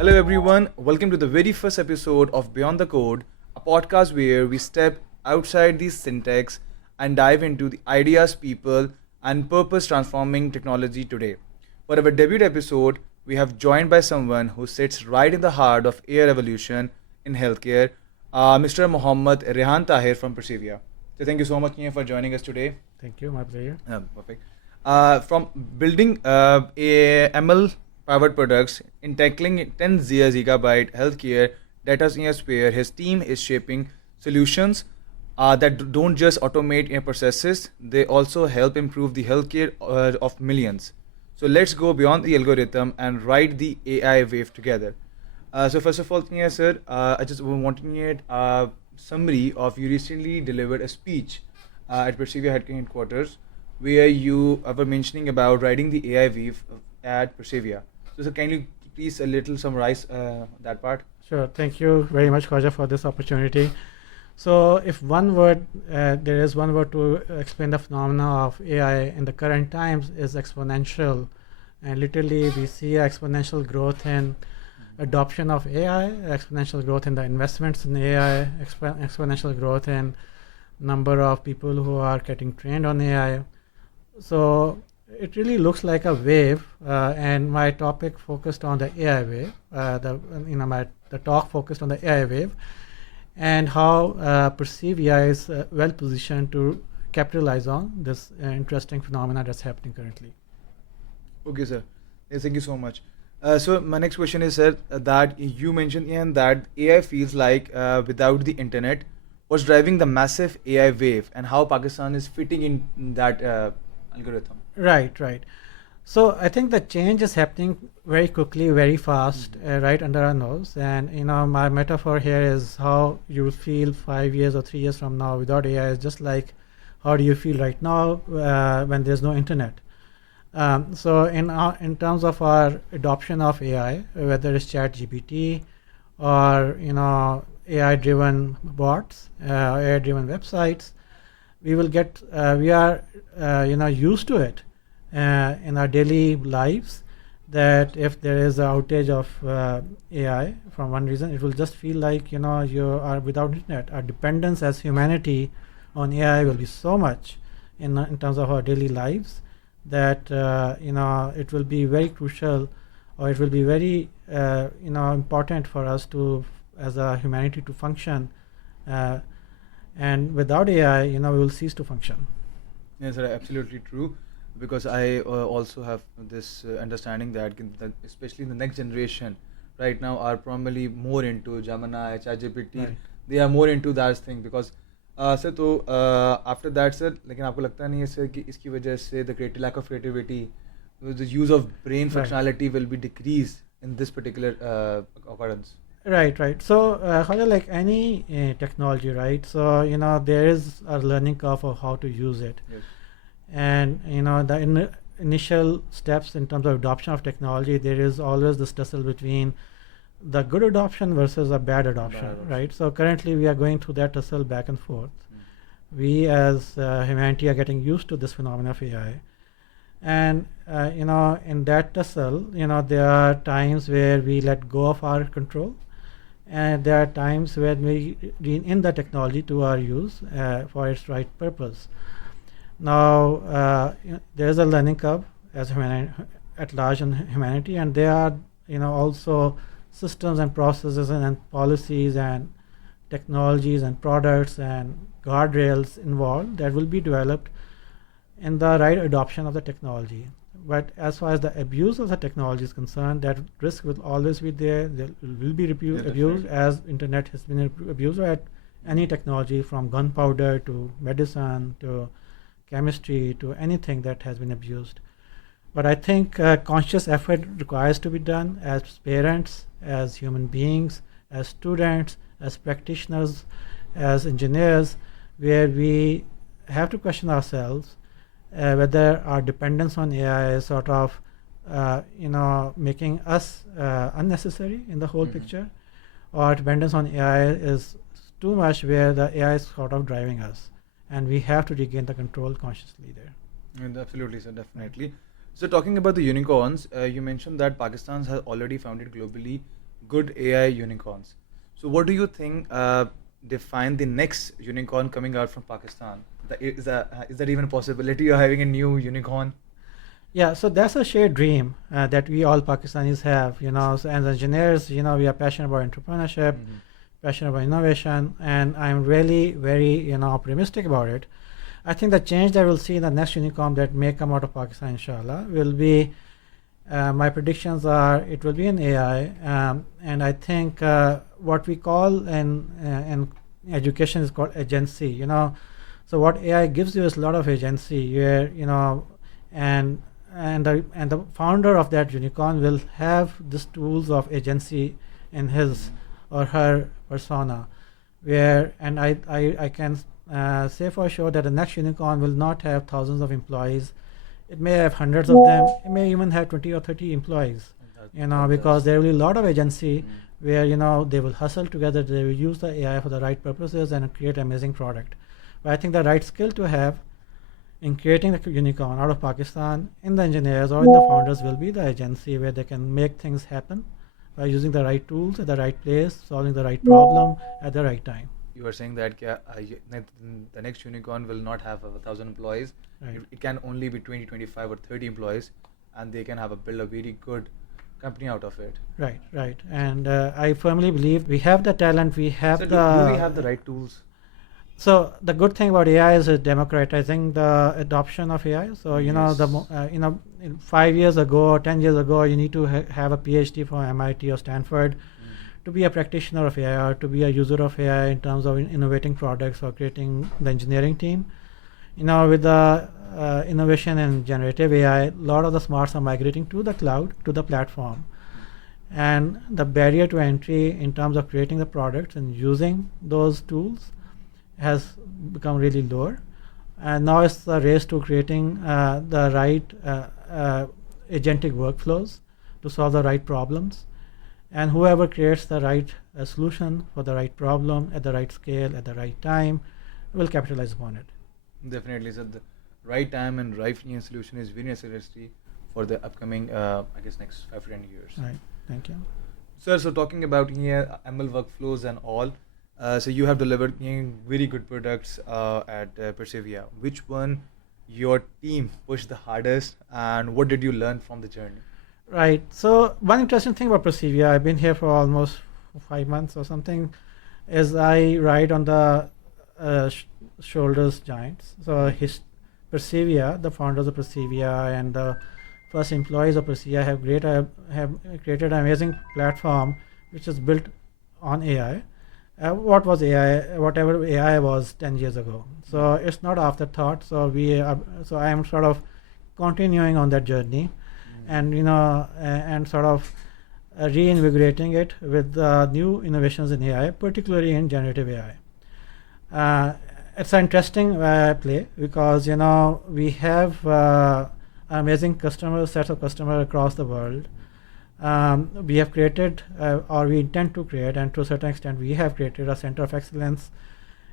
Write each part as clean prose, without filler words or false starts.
Hello, everyone. Welcome to the very first episode of Beyond the Code, a podcast where we step outside the syntax and dive into the ideas, people, and purpose transforming technology today. For our debut episode, we have joined by someone who sits right in the heart of AI revolution in healthcare, Mr. Mohammad Rehan Tahir from Persivia. So, thank you so much, Nia, for joining us today. Thank you, my pleasure. Perfect. From building a ML powered products in tackling 10 gigabyte healthcare data sphere, his team is shaping solutions that don't just automate processes, they also help improve the healthcare of millions. So let's go beyond the algorithm and ride the AI wave together. So first of all, sir, I just wanted a summary of you recently delivered a speech at Persivia headquarters where you were mentioning about riding the AI wave at Persivia. So can you please a little summarize that part? Sure. Thank you very much, Khaja, for this opportunity. So, if one word, there is one word to explain the phenomena of AI in the current times is exponential. And literally, we see exponential growth in adoption of AI, exponential growth in the investments in AI, exponential growth in number of people who are getting trained on AI. So it really looks like a wave, and my topic focused on the AI wave. The talk focused on the AI wave, and how Persivia is well positioned to capitalize on this interesting phenomena that's happening currently. Okay, sir. Yes, thank you so much. So my next question is, sir, that you mentioned, Ian, that AI feels like without the internet, what's driving the massive AI wave, and how Pakistan is fitting in that algorithm? Right. So I think the change is happening very quickly, very fast, right under our nose. And my metaphor here is how you will feel 5 years or 3 years from now without AI is just like how do you feel right now when there's no internet. So in terms of our adoption of AI, whether it's ChatGPT or AI-driven bots, AI-driven websites, we are used to it in our daily lives, that if there is an outage of AI from one reason, it will just feel like you are without internet. Our dependence as humanity on AI will be so much in terms of our daily lives that it will be very crucial, or it will be very important for us to, as a humanity, to function. And without AI, we will cease to function. Yes, sir, absolutely true. Because I also have this understanding that, especially in the next generation, right now are probably more into Gemini, ChatGPT. Right. They are more into that thing because sir, तो after that, sir, लेकिन आपको लगता नहीं है sir कि इसकी वजह से the lack of creativity, the use of brain Right. functionality will be decreased in this particular occurrence? Right. So, Khaja, like any technology, right? So, there is a learning curve of how to use it. Yes. And, the initial steps in terms of adoption of technology, there is always this tussle between the good adoption versus a bad adoption, right? So, currently we are going through that tussle back and forth. We as humanity are getting used to this phenomenon of AI. And, in that tussle, there are times where we let go of our control. And there are times when we rein in the technology to our use for its right purpose. Now, there is a learning curve as at large in humanity, and there are also systems and processes and policies and technologies and products and guardrails involved that will be developed in the right adoption of the technology. But as far as the abuse of the technology is concerned, that risk will always be there. There will be abused as internet has been abused, or at any technology from gunpowder to medicine to chemistry to anything that has been abused. But I think conscious effort requires to be done as parents, as human beings, as students, as practitioners, as engineers, where we have to question ourselves whether our dependence on AI is sort of making us unnecessary in the whole picture, or dependence on AI is too much where the AI is sort of driving us, and we have to regain the control consciously there. And absolutely, sir, definitely. So talking about the unicorns, you mentioned that Pakistan has already founded globally good AI unicorns. So, what do you think define the next unicorn coming out from Pakistan? Is that even a possibility of having a new unicorn? Yeah, so that's a shared dream that we all Pakistanis have, So as engineers, we are passionate about entrepreneurship, Mhm. passionate about innovation, and I'm really very, optimistic about it. I think the change that we'll see in the next unicorn that may come out of Pakistan, inshallah, will be. My predictions are it will be an AI, and I think what we call in education is called agency. So what AI gives you is a lot of agency, where and the founder of that unicorn will have these tools of agency in his or her persona, where and I can say for sure that the next unicorn will not have thousands of employees. It may have hundreds of them. It may even have 20 or 30 employees, because there will be a lot of agency where they will hustle together. They will use the AI for the right purposes and create amazing product. But I think the right skill to have in creating the unicorn out of Pakistan in the engineers or in the founders will be the agency, where they can make things happen by using the right tools at the right place, solving the right problem at the right time. You were saying that the next unicorn will not have 1,000 employees. Right. It can only be 20, 25, or 30 employees, and they can build a very good company out of it. Right. And I firmly believe we have the talent, we have So, do we have the right tools? So the good thing about AI is democratizing the adoption of AI. So Yes. in 5 years ago or 10 years ago, you need to have a PhD from MIT or Stanford to be a practitioner of AI or to be a user of AI in terms of innovating products or creating the engineering team. With the innovation in generative AI, a lot of the smarts are migrating to the cloud, to the platform, and the barrier to entry in terms of creating the products and using those tools has become really lower, and now it's the race to creating the right agentic workflows to solve the right problems, and whoever creates the right solution for the right problem at the right scale at the right time will capitalize upon it. Definitely. So, the right time and right solution is very necessary for the upcoming, next 5 to 10 years. Right. Thank you. Sir, so talking about ML workflows and all, so you have delivered very good products at Persivia. Which one your team pushed the hardest, and what did you learn from the journey? Right. So one interesting thing about Persivia, I've been here for almost 5 months or something, is I ride on the shoulders giants. So Persivia, the founders of Persivia and the first employees of Persivia have created an amazing platform which is built on AI. What was AI? Whatever AI was 10 years ago. So it's not afterthought. So I am sort of continuing on that journey, and and sort of reinvigorating it with new innovations in AI, particularly in generative AI. It's an interesting play because we have amazing sets of customers across the world. We have created, or we intend to create, and to a certain extent, we have created a center of excellence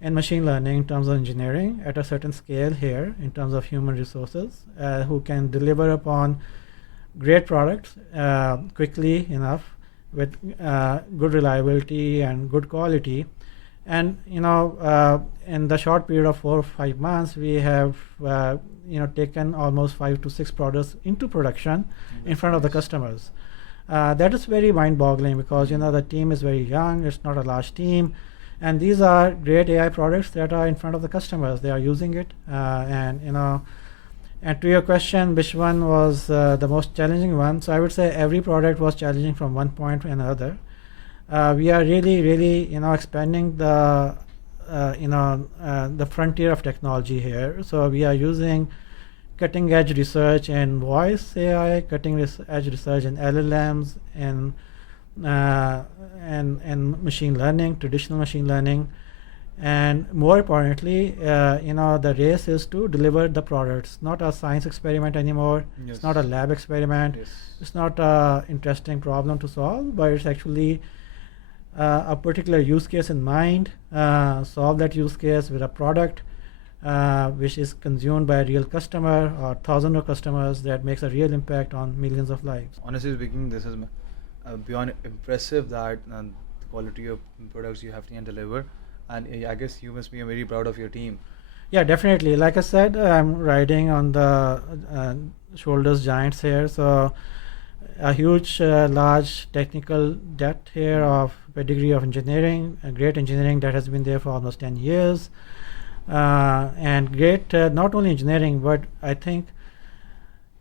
in machine learning in terms of engineering at a certain scale here, in terms of human resources, who can deliver upon great products quickly enough with good reliability and good quality. And in the short period of 4 or 5 months, we have taken almost 5 to 6 products into production in front of the customers. That is very mind-boggling because the team is very young. It's not a large team, and these are great AI products that are in front of the customers. They are using it, and to your question, which one was the most challenging one? So I would say every product was challenging from one point to another. We are really expanding the the frontier of technology here. So we are using cutting edge research in voice AI, cutting edge research in LLMs, and machine learning, traditional machine learning, and more importantly, the race is to deliver the products. Not a science experiment anymore. Yes. It's not a lab experiment. Yes. It's not an interesting problem to solve, but it's actually a particular use case in mind. Solve that use case with a product which is consumed by a real customer or thousands of customers that makes a real impact on millions of lives. Honestly speaking, this is beyond impressive that the quality of products you have to deliver, and I guess you must be very proud of your team. Yeah, definitely. Like I said, I'm riding on the shoulders giants here. So a huge, large technical depth here of pedigree of engineering, a great engineering that has been there for almost 10 years, and great not only engineering, but I think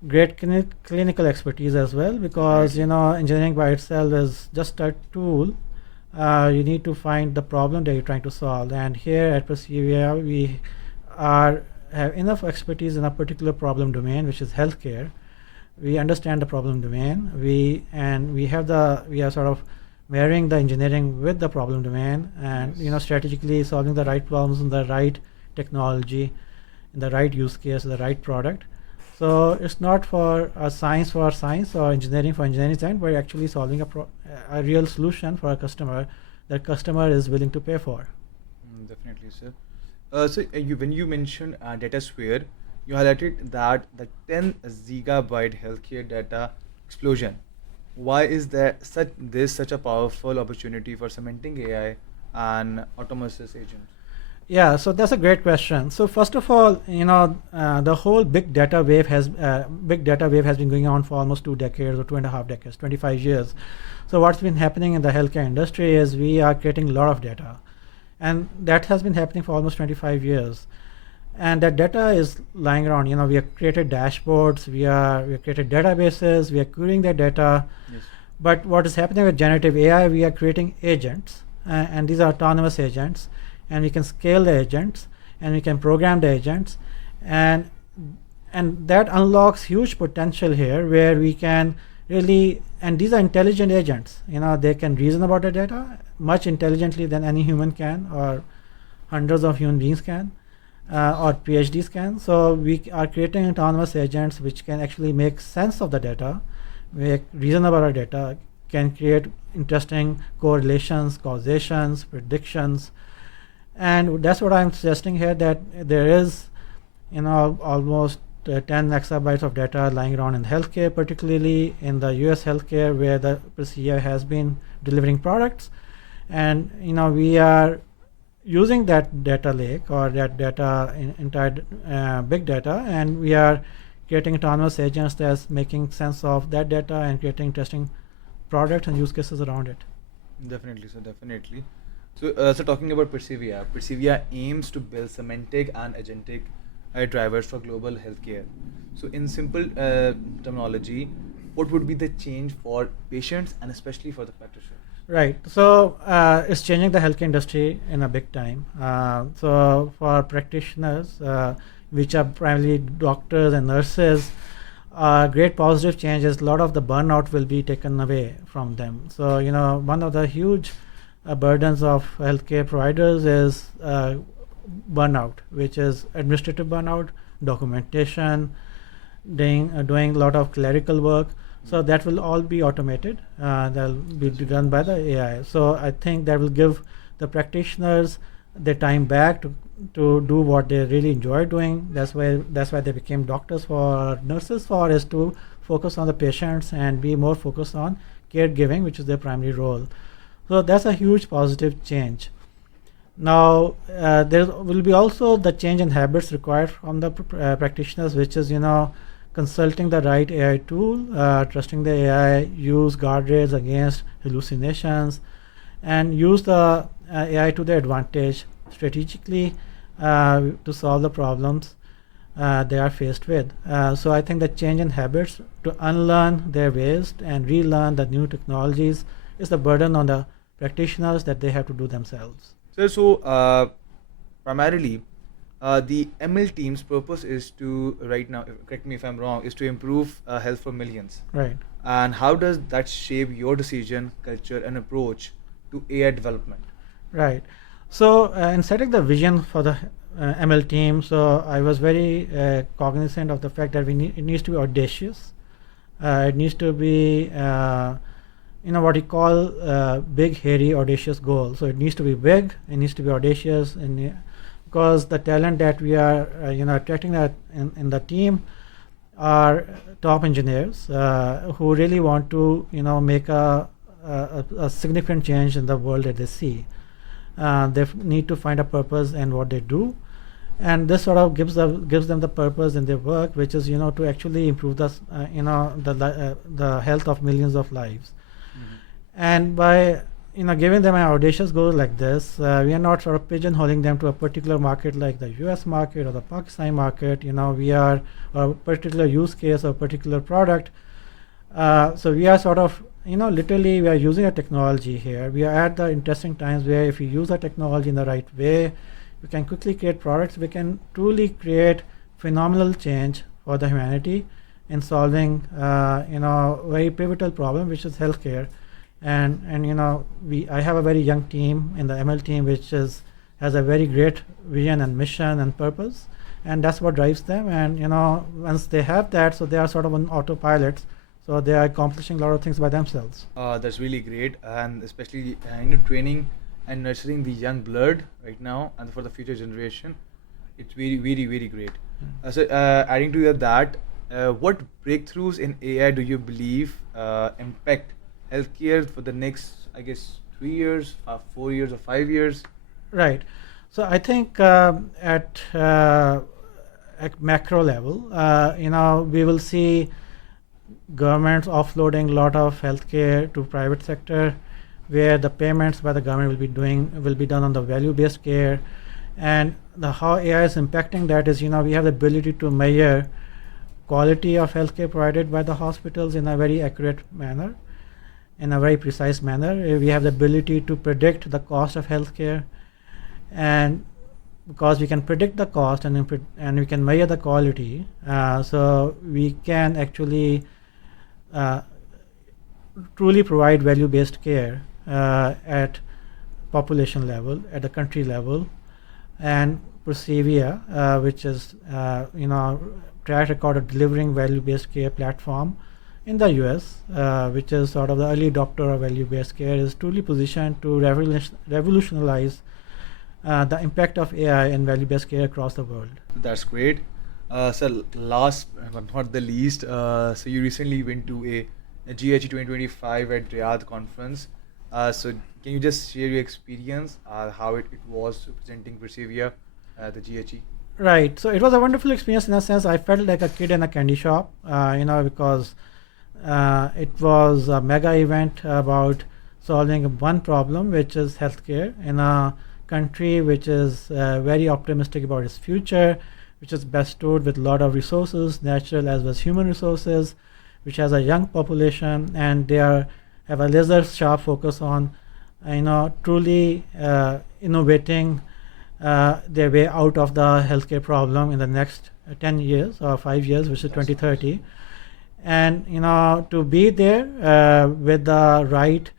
great clinical expertise as well, because engineering by itself is just a tool. You need to find the problem that you're trying to solve, and here at Persivia we have enough expertise in a particular problem domain, which is healthcare. We understand the problem domain. We are sort of marrying the engineering with the problem domain, and strategically solving the right problems in the right technology, in the right use case, the right product. So it's not for science or engineering for engineering science, but actually solving a real solution for a customer that customer is willing to pay for. Definitely, sir. When you mentioned DataSphere, you highlighted that the 10 gigabyte healthcare data explosion. Why is such a powerful opportunity for Semantic AI and autonomous agents? Yeah, so that's a great question. So first of all, the whole big data wave has been going on for almost 2 decades or 2.5 decades, 25 years. So what's been happening in the healthcare industry is we are creating a lot of data, and that has been happening for almost 25 years. And that data is lying around. We have created dashboards, we have created databases, we are querying that data. Yes. But what is happening with generative AI, we are creating agents, and these are autonomous agents, and we can scale the agents, and we can program the agents, and that unlocks huge potential here, where we can really, and these are intelligent agents. They can reason about the data much intelligently than any human can, or hundreds of human beings can, or PhDs can. So we are creating autonomous agents which can actually make sense of the data, make reason about our data, can create interesting correlations, causations, predictions. And that's what I'm suggesting here, that there is almost 10 exabytes of data lying around in healthcare, particularly in the US healthcare, where the Persivia has been delivering products. And we are using that data lake, or that data entire big data, and we are creating autonomous agents that's making sense of that data and creating interesting products and use cases around it. Definitely, sir. Definitely. So talking about Persivia aims to build semantic and agentic drivers for global healthcare. So in simple terminology, what would be the change for patients and especially for the practitioners? Right. So it's changing the healthcare industry in a big time. So for practitioners, which are primarily doctors and nurses, great positive change is a lot of the burnout will be taken away from them. So one of the huge burdens of healthcare providers is burnout, which is administrative burnout, documentation, doing a lot of clerical work. So that will all be automated. That'll be done by the AI. So I think that will give the practitioners their time back to do what they really enjoy doing. That's why they became doctors. For nurses, is to focus on the patients and be more focused on caregiving, which is their primary role. So that's a huge positive change. Now there will be also the change in habits required from the practitioners, which is consulting the right AI tool, trusting the AI, use guardrails against hallucinations, and use the AI to their advantage strategically to solve the problems they are faced with. So I think the change in habits, to unlearn their ways and relearn the new technologies, is the burden on the practitioners that they have to do themselves. So primarily, the ML team's purpose is to, right now, correct me if I'm wrong, is to improve health for millions. Right. And how does that shape your decision, culture, and approach to AI development? Right. So in setting the vision for the ML team, so I was very cognizant of the fact that it needs to be audacious. It needs to be what you call big, hairy, audacious goal. So it needs to be big, it needs to be audacious, and because the talent that we are attracting that in the team are top engineers who really want to, make a significant change in the world that they see. They need to find a purpose in what they do, and this sort of gives them the purpose in their work, which is, to actually improve the health of millions of lives. And by giving them an audacious goal like this, we are not sort of pigeonholing them to a particular market like the US market or the Pakistani market. We are a particular use case or particular product. So we are sort of, literally we are using a technology here. We are at the interesting times where if you use the technology in the right way, we can quickly create products. We can truly create phenomenal change for the humanity in solving, very pivotal problem, which is healthcare. And I have a very young team in the ML team, which has a very great vision and mission and purpose, and that's what drives them. And once they have that, so they are sort of on autopilots, so they are accomplishing a lot of things by themselves. That's really great, and especially training and nurturing the young blood right now, and for the future generation, it's very, very, very great. So adding to that, what breakthroughs in AI do you believe impact healthcare for the next, I guess, 3 years, 4 years, or 5 years? Right. So I think at macro level, we will see governments offloading a lot of healthcare to private sector, where the payments by the government will be done on the value-based care. And how AI is impacting that is, we have the ability to measure quality of healthcare provided by the hospitals in a very accurate manner, in a very precise manner. We have the ability to predict the cost of healthcare, and because we can predict the cost and we can measure the quality, so we can actually truly provide value-based care at population level, at the country level. And Persivia, which is track record of delivering value-based care platform in the US, which is sort of the early adopter of value-based care, is truly positioned to revolutionize the impact of AI in value-based care across the world. That's great. So last but not the least, so you recently went to a GHE 2025 at Riyadh conference. So can you just share your experience, how it was presenting Persivia at the GHE? Right. So it was a wonderful experience in a sense. I felt like a kid in a candy shop, because it was a mega event about solving one problem, which is healthcare in a country which is very optimistic about its future, which is bestowed with a lot of resources, natural as well as human resources, which has a young population, and they have a laser sharp focus on, truly innovating their way out of the healthcare problem in the next 10 years or 5 years, which is 2030. And to be there with the right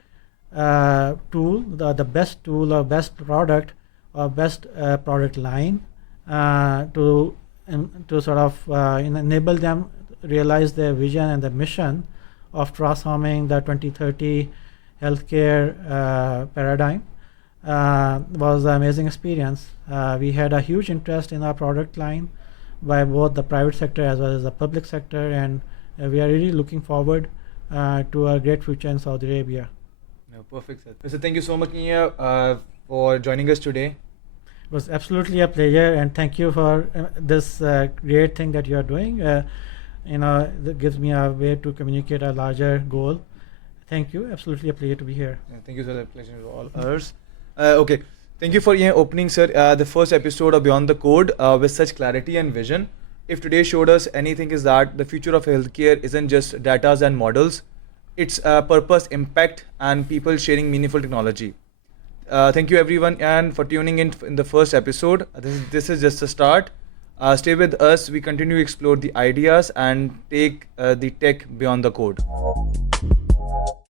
tool, the best tool or best product or best product line to sort of enable them realize their vision and the mission of transforming the 2030 healthcare paradigm was an amazing experience. We had a huge interest in our product line by both the private sector as well as the public sector, and we are really looking forward to a great future in Saudi Arabia. No, perfect, sir. So thank you so much, Nia, for joining us today. It was absolutely a pleasure, and thank you for this great thing that you are doing. That gives me a way to communicate a larger goal. Thank you. Absolutely a pleasure to be here. Yeah, thank you, sir. The pleasure is all ours. Okay. Thank you for opening, sir, the first episode of Beyond the Code with such clarity and vision. If today showed us anything, is that the future of healthcare isn't just data and models. It's purpose, impact, and people sharing meaningful technology. Thank you, everyone, and for tuning in the first episode. This is just a start. Stay with us. We continue to explore the ideas and take the tech beyond the code.